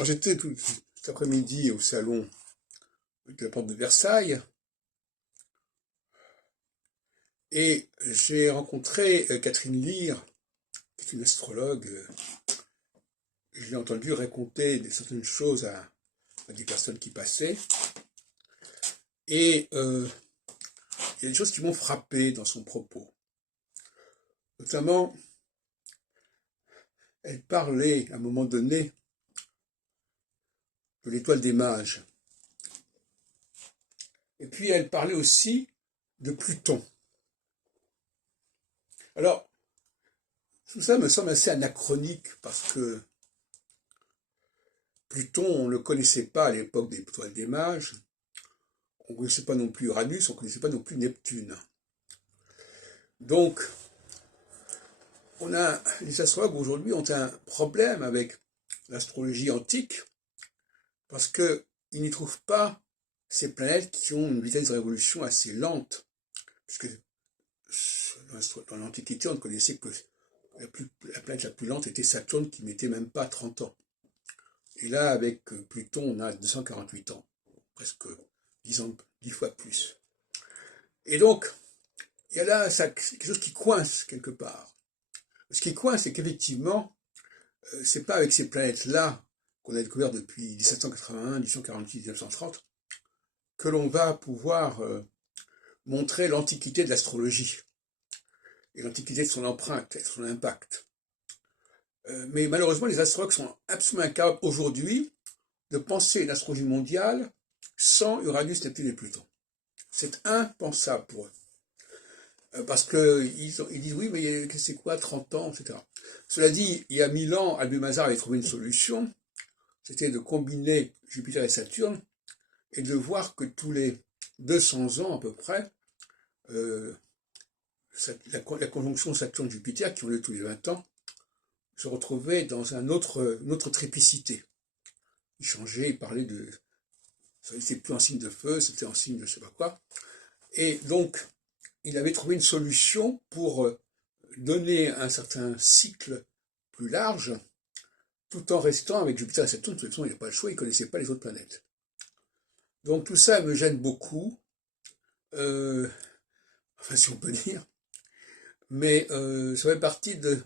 Alors, j'étais tout cet après-midi au salon de la porte de Versailles et j'ai rencontré Catherine Lyre, qui est une astrologue. Je l'ai entendu raconter certaines choses à des personnes qui passaient. Et il y a des choses qui m'ont frappé dans son propos. Notamment, elle parlait à un moment donné de l'étoile des mages. Et puis elle parlait aussi de Pluton. Alors, tout ça me semble assez anachronique parce que Pluton, on ne le connaissait pas à l'époque des étoiles des mages. On ne connaissait pas non plus Uranus, on ne connaissait pas non plus Neptune. Donc, les astrologues aujourd'hui ont un problème avec l'astrologie antique parce qu'ils n'y trouvent pas ces planètes qui ont une vitesse de révolution assez lente. Puisque dans l'Antiquité, on ne connaissait que la planète la plus lente était Saturne qui mettait même pas 30 ans. Et là, avec Pluton, on a 248 ans, presque 10 fois plus. Et donc, il y a là quelque chose qui coince quelque part. Ce qui coince, c'est qu'effectivement, c'est pas avec ces planètes-là qu'on a découvert depuis 1781, 1846, 1930, que l'on va pouvoir montrer l'antiquité de l'astrologie et l'antiquité de son empreinte et de son impact. Mais malheureusement, les astrologues sont absolument incapables aujourd'hui de penser une astrologie mondiale sans Uranus, Neptune et Pluton. C'est impensable pour eux. Parce qu'ils disent oui, mais c'est quoi 30 ans, etc. Cela dit, il y a 1000 ans, Albert Mazar avait trouvé une solution, c'était de combiner Jupiter et Saturne et de voir que tous les 200 ans à peu près, la conjonction Saturne-Jupiter, qui ont lieu tous les 20 ans, se retrouvait dans une autre triplicité. Il changeait, il parlait de... C'était plus en signe de feu, c'était en signe de je sais pas quoi. Et donc, il avait trouvé une solution pour donner un certain cycle plus large, tout en restant avec Jupiter et Saturne. De toute façon, il n'a pas le choix, il ne connaissait pas les autres planètes. Donc tout ça me gêne beaucoup, enfin si on peut dire, mais ça fait partie de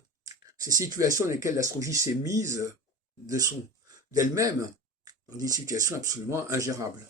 ces situations dans lesquelles l'astrologie s'est mise d'elle-même dans des situations absolument ingérables.